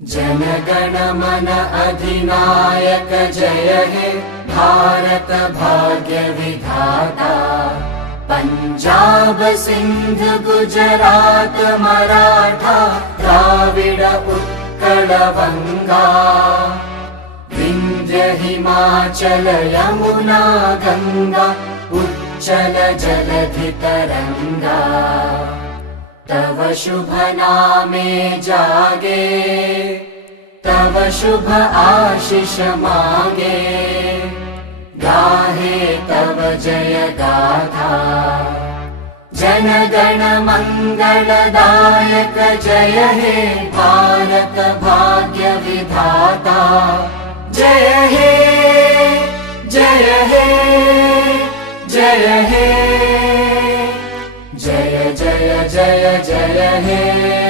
जन मन अधिनायक जय हे भारत भाग्य विधाता। पंजाब सिंध गुजरात मराठा द्राविड उत्कल बंगा। विंध्य हिमाचल यमुना गंगा उच्चल जलधि तरंगा। तव शुभ नामे जागे तव शुभ आशीष मांगे। गाहे तव जय गाथा जन गण मंगलदायक जय हे भारत भाग्य विधाता। जय हे जय हे जय हे जय जय जय जय हे।